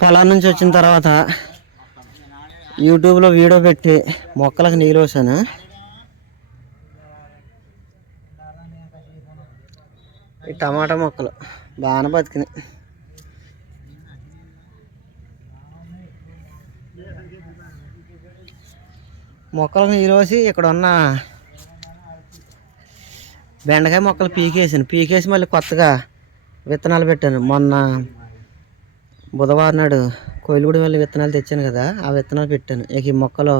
పొలం నుంచి వచ్చిన తర్వాత యూట్యూబ్లో వీడియో పెట్టి మొక్కలకు నీళ్ళు వేసాను ఈ టమాటా మొక్కలు బాగానే బతికినాయి. మొక్కలకు నీళ్ళు పోసి ఇక్కడ ఉన్న బెండకాయ మొక్కలు పీకేసాను. పీకేసి మళ్ళీ కొత్తగా విత్తనాలు పెట్టాను. మొన్న బుధవారం నాడు కోయిలుగూడి వెళ్ళి విత్తనాలు తెచ్చాను కదా ఆ విత్తనాలు పెట్టాను. ఇక ఈ మొక్కలు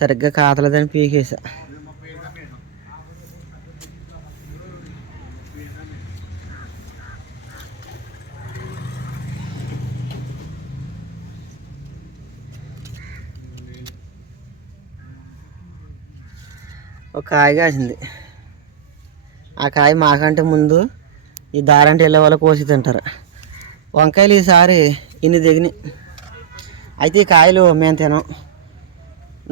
సరిగ్గా కాతలేదని పీకేసా. ఒక కాయ కాసింది. ఆ కాయ మాకంటే ముందు ఈ దారంటే వెళ్ళే వాళ్ళు కోసి తింటారు. వంకాయలు ఈసారి ఇన్ని దిగినాయి. అయితే ఈ కాయలు మేము తినం.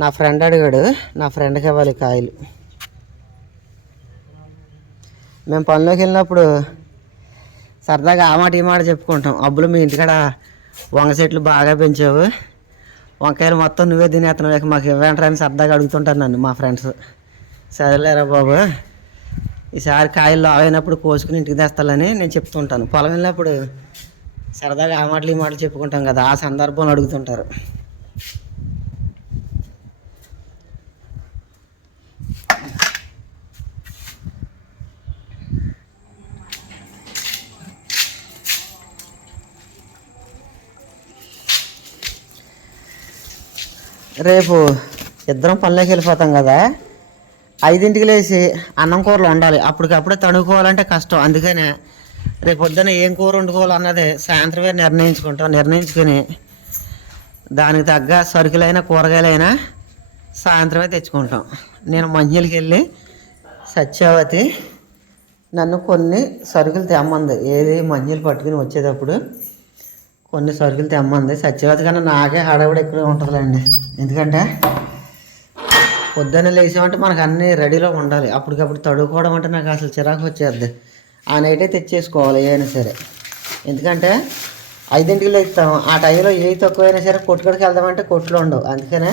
నా ఫ్రెండ్ అడిగాడు నా ఫ్రెండ్కి ఇవ్వాలి కాయలు. మేము పనిలోకి వెళ్ళినప్పుడు సరదాగా ఆ మాట ఈ మాట చెప్పుకుంటాం. అబ్బులు మీ ఇంటికాడ వంగ చెట్లు బాగా పెంచావు. వంకాయలు మొత్తం నువ్వే తినేస్తున్నావు ఇక మాకు ఇవ్వంటారా అని సరదాగా అడుగుతుంటారు నన్ను మా ఫ్రెండ్స్. సరేలేరా బాబు ఈసారి కాయలు లావైనప్పుడు కోసుకుని ఇంటికి తెస్తాలని నేను చెప్తుంటాను. పొలం వెళ్ళినప్పుడు సరదాగా ఆ మాటలు ఈ మాటలు చెప్పుకుంటాం కదా ఆ సందర్భంలో అడుగుతుంటారు. రేపు ఇద్దరం పనిలోకి వెళ్ళిపోతాం కదా. ఐదింటికి లేచి అన్నం కూరలు ఉండాలి అప్పటికప్పుడే తణుకోవాలంటే కష్టం. అందుకనే రేపు పొద్దున్న ఏం కూర వండుకోవాలన్నది సాయంత్రమే నిర్ణయించుకుంటాం. నిర్ణయించుకుని దానికి తగ్గ సరుకులైనా కూరగాయలైనా సాయంత్రమే తెచ్చుకుంటాం. నేను మంచినీళ్ళకి వెళ్ళి సత్యావతి నన్ను కొన్ని సరుకులు తెమ్మంది. ఏది మంజీలు పట్టుకుని వచ్చేటప్పుడు కొన్ని సరుకులు తెమ్మంది. సత్యవతి కన్నా నాకే హడావిడి ఎక్కువ ఉంటుందండి ఎందుకంటే పొద్దున్న లేచామంటే మనకు అన్నీ రెడీలో ఉండాలి. అప్పటికప్పుడు తడుకోవడం అంటే నాకు అసలు చిరాకు వచ్చేద్ది ఆ నైటే తెచ్చేసుకోవాలి ఏమైనా సరే. ఎందుకంటే ఐదింటికి లేస్తాం ఆ టైంలో ఏ తక్కువైనా సరే కొట్టుకడికి వెళ్దామంటే కొట్లు ఉండవు. అందుకనే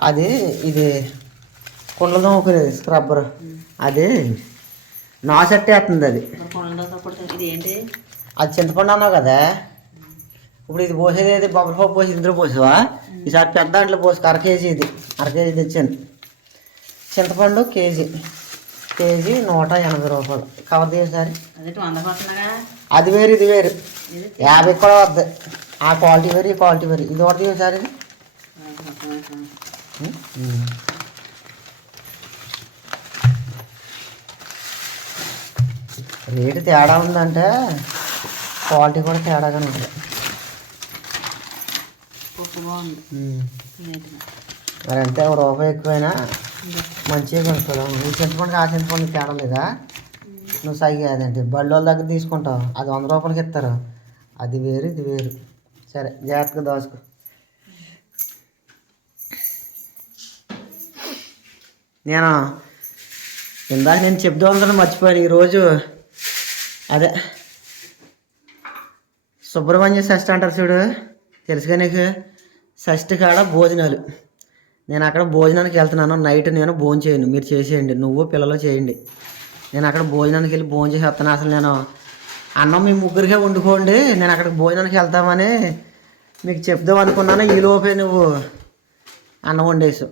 అది ఇది కుండలు తోముకునేది స్క్రబ్బర్ అది నాసెట్టేస్తుంది అది. కొండలతో అది చింతపండు అన్నావు కదా? ఇప్పుడు ఇది పోసేది ఏది? బొబ్బరి పప్పు పోసి ఇందులో పోసావా? ఈసారి పెద్ద దాంట్లో పోసి అర కేజీ ఇది. అర కేజీ తెచ్చాను. చింతపండు కేజీ. కేజీ నూట ఎనభై రూపాయలు. కవర్ తీసారి అది వేరు ఇది వేరు. యాభై కూడా వద్ద. ఆ క్వాలిటీ వేరు ఈ క్వాలిటీ వేరు. ఇది ఒకటి తీసారి ఇది. రేటు తేడా ఉందంటే క్వాలిటీ కూడా తేడాగానే ఉంది? మరి అంతే ఒక రూపాయి ఎక్కువైనా మంచిగా కొనుక్కోదాం ఈ చింతపండుకి ఆ చింతపండు తేడా లేదా? నువ్వు సైగా అదేంటి? బళ్ళ దగ్గర తీసుకుంటావు. అది వంద రూపాయలకి ఇస్తారు. అది వేరు ఇది వేరు. సరే జాగ్రత్తగా దోసుకో నేను? ఇందాక నేను చెప్తూ మర్చిపోయాను. ఈరోజు అదే సుబ్రహ్మణ్య షష్ఠి అంటారు చూడు. తెలుసుగా నీకు? షష్ఠి కాడ భోజనాలు. నేను అక్కడ భోజనానికి వెళ్తున్నాను. నైట్ నేను భోజనం చేయను. మీరు చేసేయండి. నువ్వు పిల్లలు చేయండి. నేను అక్కడ భోజనానికి వెళ్ళి భోజనం చేసి వస్తాను అసలు నేను అన్నం మీ ముగ్గురికే వండుకోండి. నేను అక్కడికి భోజనానికి వెళ్తామని మీకు చెప్దాం అనుకున్నాను. ఈ లోపే నువ్వు అన్నం వండేసు.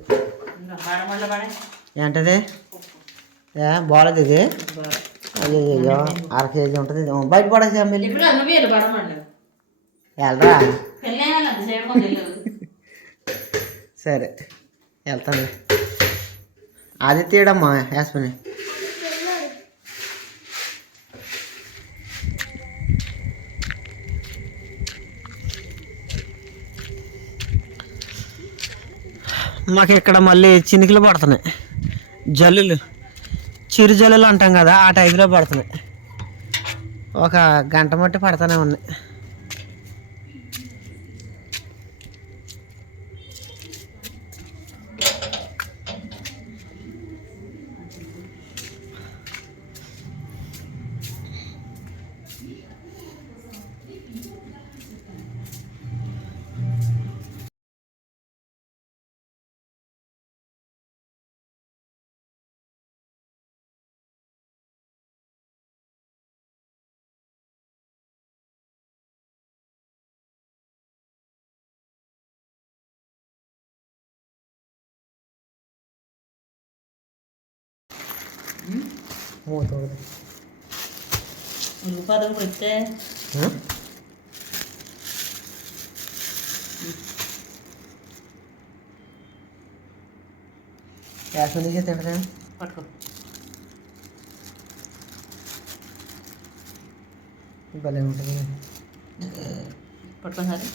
ఏంటది? ఏ బాగాలేదు ఇది? అయ్యో అర కేజీ ఉంటుంది. బయట పడేసి వెళ్ళరా? చేయడం సరే. వెళ్తాను. అది తీయడమ్మా యాస్మిని. మాకు ఇక్కడ మళ్ళీ చినుకులు పడుతున్నాయి. జల్లులు. చిరు జల్లులు అంటాం కదా ఆ టైంలో పడుతున్నాయి. ఒక గంట మట్టి పడుతూనే ఉన్నాయి. మూత ఒకటి. ఉల్లిపాయలు పెడితే ఆ? గ్యాస్ మీదకే తింటదా పట్టుకో భలే ఉంటుంది పట్టుకో సరే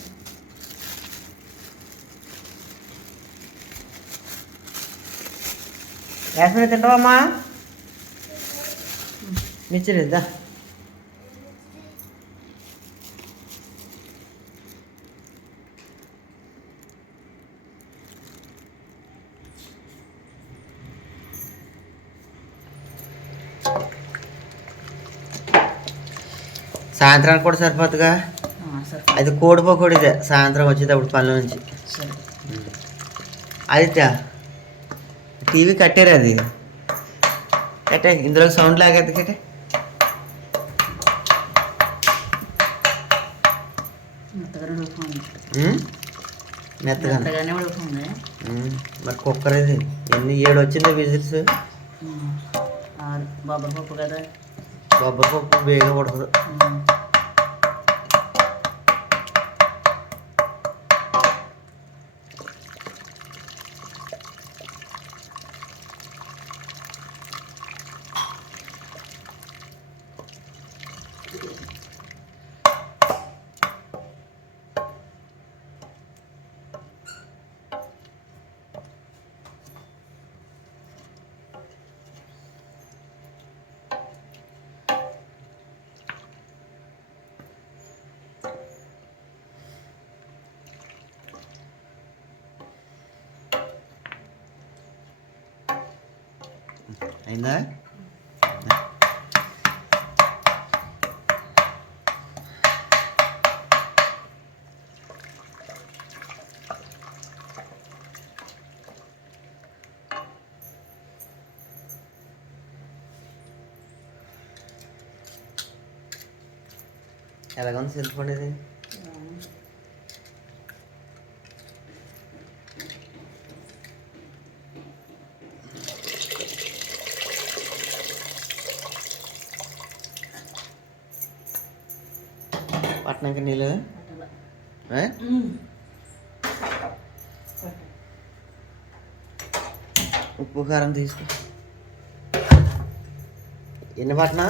గ్యాస్ మీద తింటావమ్మా మిచ్చిరిద్దా సాయంత్రానికి కూడా సరిపోతుందిగా? అది కోడిపోకూడదే సాయంత్రం వచ్చేటప్పుడు పనుల నుంచి. ఆదిత్య టీవీ కట్టారు అది? కట్టే ఇందులో సౌండ్ లాగేది కట్టే. మెత్తగా మెత్తగానే ఉడుకుతుంది ఉమ్, మరి కుక్కర్ ఇది ఎన్ని ఏడు వచ్చింది విజిల్స్ ఉమ్. ఆరు బొబ్బరి పప్పు కదా బొబ్బరి పప్పు బేగా పడుతుంది ఉమ్. అయిందా? ఎలాగుంది సెల్ ఫోన్ ఇది పట్నంకి నీళ్ళు అట్లా. ఏ? ఉమ్. ఉప్పు కారం తీసుకో. ఎన్ని పట్నా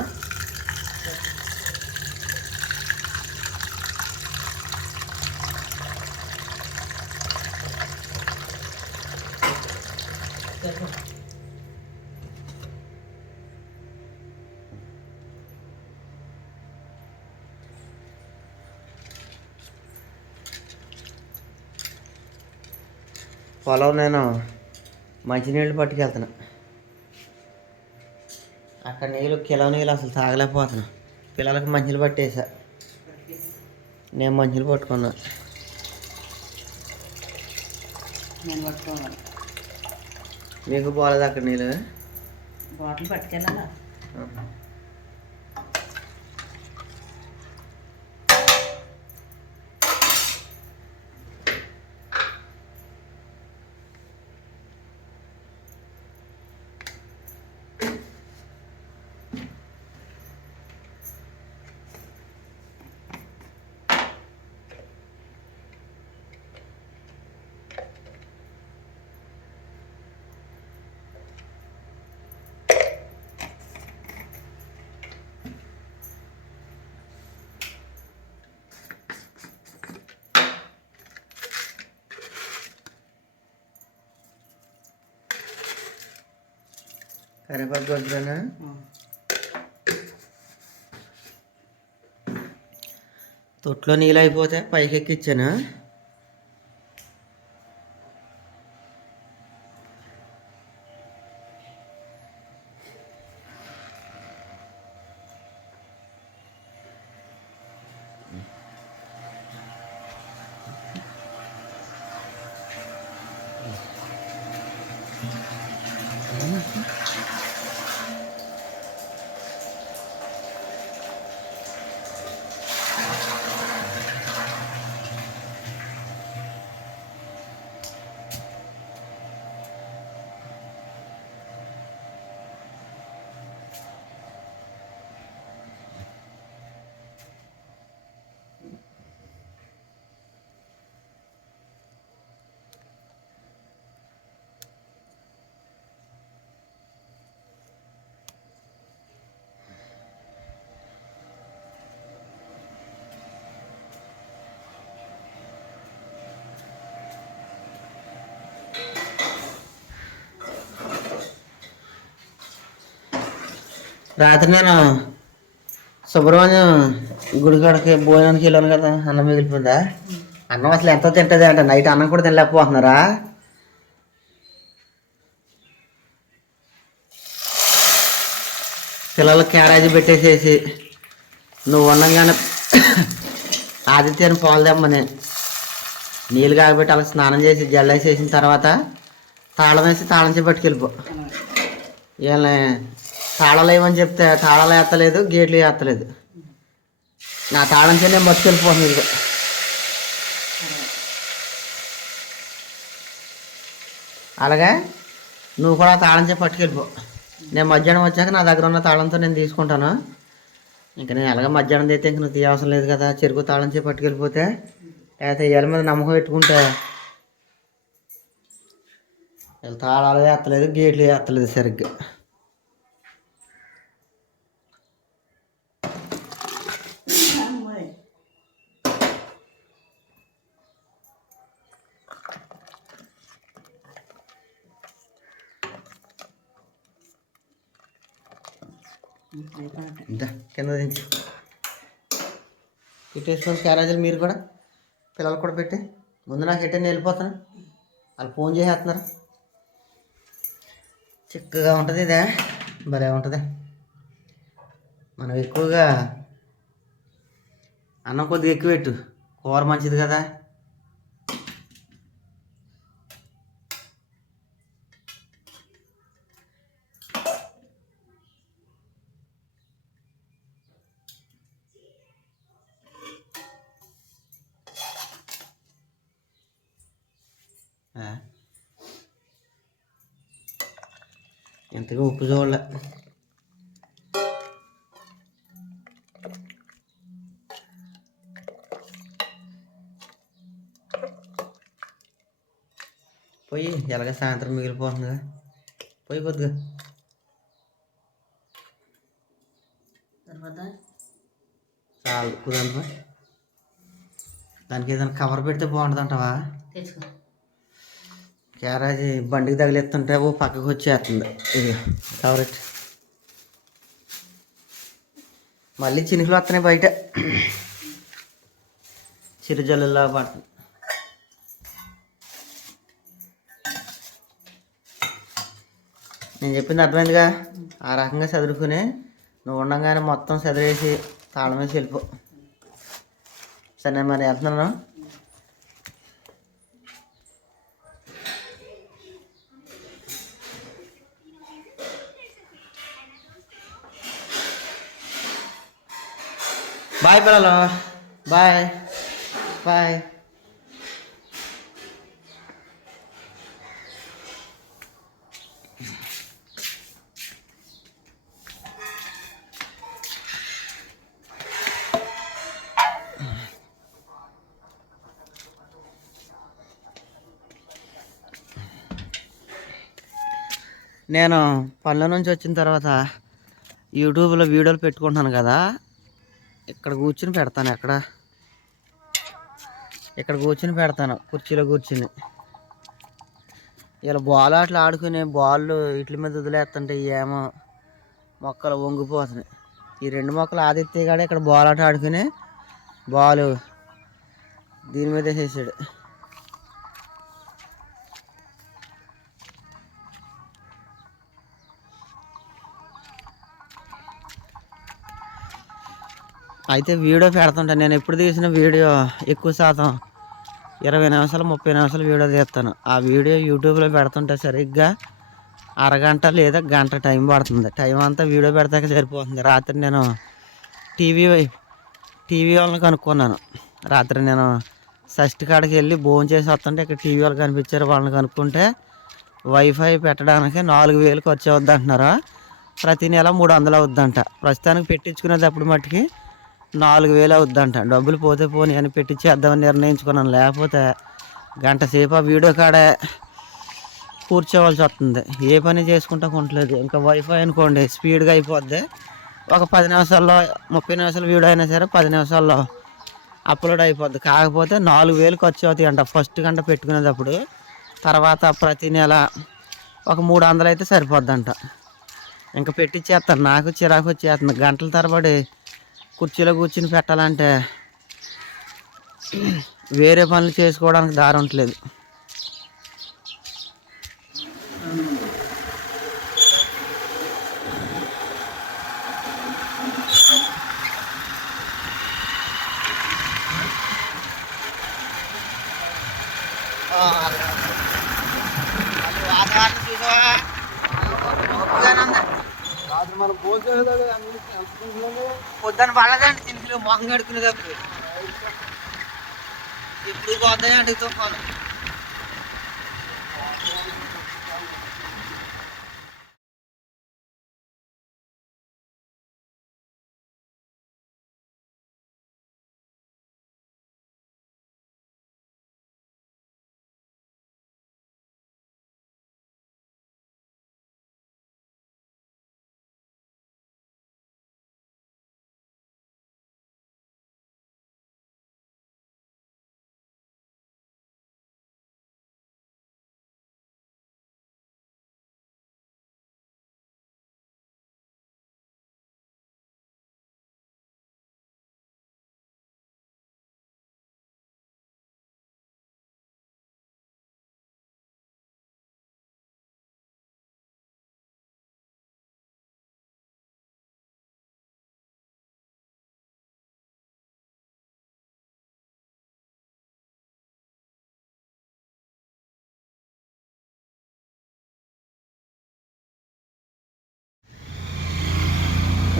పొలం నేను. మంచినీళ్ళు పట్టుకెళ్తున్నా. అక్కడ నీళ్ళు కిలో నీళ్ళు అసలు తాగలేకపోతున్నా. పిల్లలకి మంచినీళ్ళు పట్టేసా. నేను మంచినీళ్ళు పట్టుకున్నా. నేను పట్టుకోవాలి మీకు పోలేదు అక్కడ నీళ్ళు? బాటిల్ పట్టుకెళ్ళాలా? కరివేపాకు గొడ్డునా తొట్లో నీళ్ళు అయిపోతే పైకి రాత్రి నేను సుబ్రహ్మణ్యం గుడి కాడకి భోజనానికి వెళ్ళాను కదా అన్నం మిగిలిపోయిందా? అన్నం అసలు ఎంతో తింటుంది అంటే. నైట్ అన్నం కూడా తినలేకపోతున్నారా? పిల్లలకి క్యారేజీ పెట్టేసేసి నువ్వు ఉండగానే ఆదిత్యను పాలు తెమ్మని. నీళ్ళు కాగబెట్టి అలా స్నానం చేసి జల్లేసేసిన తర్వాత తాళం వేసి తాళం చేసి పట్టుకెళ్ళిపో. వీళ్ళని తాళాలు వేయమని చెప్తే తాళాలు ఎత్తలేదు గేట్లు ఎత్తలేదు. నా తాళం చేసి నేను బతుకెళ్ళిపోతుంది ఇదిగో అలాగే నువ్వు కూడా తాళం చేసి పట్టుకెళ్ళిపో. నేను మధ్యాహ్నం వచ్చాక నా దగ్గర ఉన్న తాళంతో నేను తీసుకుంటాను. ఇంకా నేను ఎలాగ మధ్యాహ్నం అయితే ఇంక నువ్వు తీయవసరం లేదు కదా చెరుకు తాళం చేసి పట్టుకెళ్ళిపోతే లేకపోతే ఇవాళ మీద నమ్మకం పెట్టుకుంటే. తాళాలు ఎత్తలేదు గేట్లు ఎత్తలేదు సరిగ్గా. పెట్టేసుకొని క్యారేజీలు మీరు కూడా. పిల్లలు కూడా పెట్టి. ముందు నాకు ఎట్టని వెళ్ళిపోతాను వాళ్ళు ఫోన్ చేసేస్తున్నారు. చిక్కగా ఉంటుంది ఇదే. భలే ఉంటుంది. మనం ఎక్కువగా అన్నం కొద్దిగా ఎక్కువ పెట్టు. కూర మంచిది కదా ఆ. ఇంతగా ఉప్పు చూడలే పోయి ఎలాగ సాయంత్రం మిగిలిపోతుందిగా? పోయి కొద్దిగా. తర్వాత? చాలు కుదంప దానికి ఏదైనా కవర్ పెడితే బాగుంటుంది అంటావా తెచ్చుకో. క్యారేజీ బండికి తగిలిస్తుంటే ఓ పక్కకు వచ్చేస్తుంది. ఇది కవరెట్ మళ్ళీ చినుకులు వస్తున్నాయి బయట. చిరుజల్లులా పడుతుంది. నేను చెప్పింది అర్థమైందిగా? ఆ రకంగా చదువుకుని నువ్వు ఉండగానే మొత్తం చదివేసి తాళం వేసి వెళ్ళిపో. సరే నేను మరి వెళ్తున్నాను. బాయ్ పిల్లలు బాయ్ బాయ్ నేను పనుల నుంచి వచ్చిన తర్వాత యూట్యూబ్లో వీడియోలు పెట్టుకుంటున్నాను కదా. ఇక్కడ కూర్చుని పెడతాను ఎక్కడ? ఇక్కడ కూర్చుని పెడతాను కుర్చీలో కూర్చుని. ఇలా బాల్ ఆటలు ఆడుకునే బాళ్ళు ఇట్ల మీద వదిలేస్తుంటే ఏమో మొక్కలు వంగిపోతున్నాయి. ఈ రెండు మొక్కలు ఆదిత్య కాడ ఇక్కడ బాల్ ఆట ఆడుకుని బాలు దీని మీద వేసేసాడు. అయితే వీడియో పెడుతుంటాను నేను ఎప్పుడు తీసిన వీడియో ఎక్కువ శాతం ఇరవై నిమిషాలు ముప్పై నిమిషాలు వీడియో తీస్తాను. ఆ వీడియో యూట్యూబ్లో పెడుతుంటే సరిగ్గా అరగంట లేదా గంట టైం పడుతుంది. టైం అంతా వీడియో పెడతాక సరిపోతుంది. రాత్రి నేను టీవీ టీవీ వాళ్ళని కనుక్కున్నాను. రాత్రి నేను షష్టి కాడికి వెళ్ళి భోజనం చేసి వస్తుంటే ఇక్కడ టీవీ వాళ్ళు కనిపించారు. వాళ్ళని కనుక్కుంటే వైఫై పెట్టడానికి నాలుగు వేలు ఖర్చు అవుద్ది అంటున్నారు. ప్రతి నెల మూడు వందలు అవుద్దంట. ప్రస్తుతానికి పెట్టించుకునేటప్పుడు మట్టుకి నాలుగు వేలు అవుద్దంట. డబ్బులు పోతే పోనీ అని పెట్టించేద్దామని నిర్ణయించుకున్నాను. లేకపోతే గంట సేపు ఆ వీడియో కాడే కూర్చోవాల్సి వస్తుంది. ఏ పని చేసుకుంటా ఉండలేదు ఇంకా వైఫై అనుకోండి స్పీడ్గా అయిపోద్ది. ఒక పది నిమిషాల్లో ముప్పై నిమిషాల వీడియో అయినా సరే పది నిమిషాల్లో అప్లోడ్ అయిపోద్ది. కాకపోతే నాలుగు వేలు ఖర్చు అవుతాయి అంట ఫస్ట్ గంట పెట్టుకునేటప్పుడు తర్వాత ప్రతి నెల ఒక మూడు వందలు అయితే సరిపోద్దంట. ఇంకా పెట్టిచ్చేస్తారు నాకు చిరాకు వచ్చేస్తుంది గంటల తరబడి కుర్చీలో కూర్చుని పెట్టాలంటే వేరే పనులు చేసుకోవడానికి దారి ఉండలేదు పొద్దున పడదండి తిండిలో మొహం కడుకునే తప్పు ఇప్పుడు పోతాయండి తుఫాను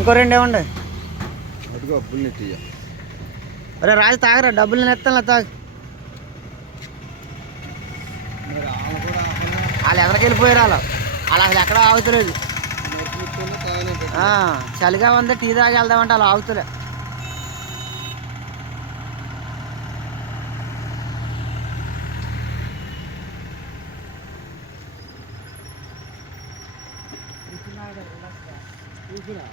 ఇంకో రెండు ఇయ్య. అరే రాజు తాగరా డబ్బులు నేను ఎత్తాను తాగు. వాళ్ళు ఎక్కడికి వెళ్ళిపోయారు వాళ్ళు వాళ్ళు అసలు ఎక్కడ ఆగుతలేదు. చలిగా ఉంది టీ తాగి వెళ్దామంటే వాళ్ళు ఆగుతలే. చూసినా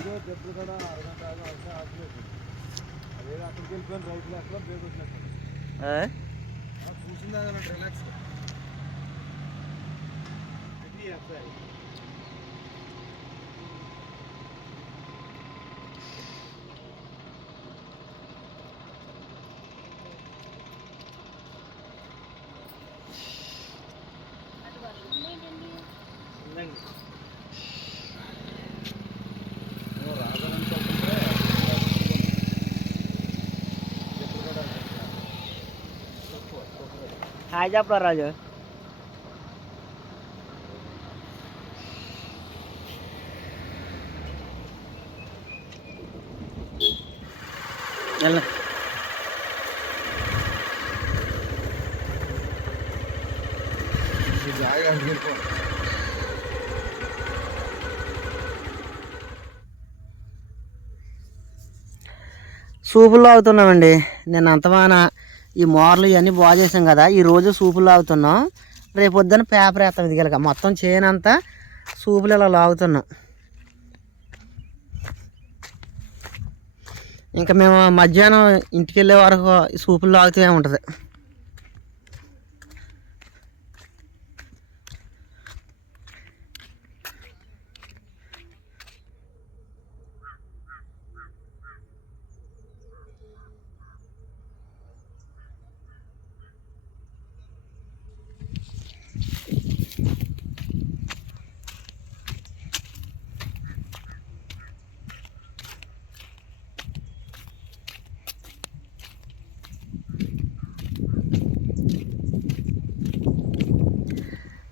ఇదిగో దెబ్బలు కూడా అరగంట ఆగి అసలు ఆగలేదు. అదే అక్కడికి వెళ్ళిపోయిన రైతులు ఎక్కడ బ్రేక్ వచ్చినట్టు ఏ? చూసిందా రిలాక్స్ ఇది హాయ్ చెప్పరా రాజు వెళ్ళ ఇది జాగా అడిగిపో సూపులు తాగుతున్నామండి నేను అంతమాన ఈ మోర్లు ఇవన్నీ బాగా చేసాం కదా. ఈ రోజు సూపులు లాగుతున్నాం. రేపు పొద్దున్న పేపర్ వేస్తాం ఇది కనుక మొత్తం చేయనంతా సూపులు ఇలా లాగుతున్నాం. ఇంకా మేము మధ్యాహ్నం ఇంటికి వెళ్ళే వరకు సూపులు లాగుతూనే ఉంటుంది.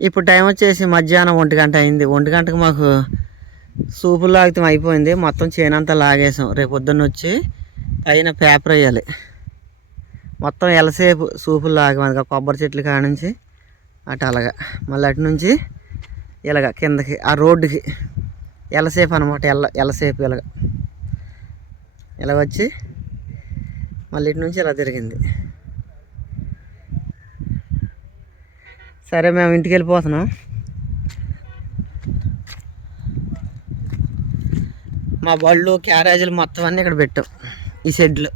ఇప్పుడు టైం వచ్చేసి మధ్యాహ్నం ఒంటి గంట అయింది. ఒంటి గంటకు మాకు సూపులు లాగితే అయిపోయింది. మొత్తం చేనంతా లాగేసాం. రేపు పొద్దున్న వచ్చి పైన పేపర్ వేయాలి. మొత్తం ఎలసేపు సూపులు లాగమది కొబ్బరి చెట్లు కాడ నుంచి అటు అలాగా. మళ్ళీ అటు నుంచి ఇలాగ కిందకి ఆ రోడ్డుకి ఎలసేపు అనమాట ఎల్ల ఎలసేపు ఇలాగ. ఇలా వచ్చి మళ్ళీ ఇటు నుంచి ఇలా తిరిగింది. సరే మేము ఇంటికి వెళ్ళిపోతున్నాం మా బళ్ళు క్యారేజీలు మొత్తం అన్నీ ఇక్కడ పెట్టాం. ఈ షెడ్లు.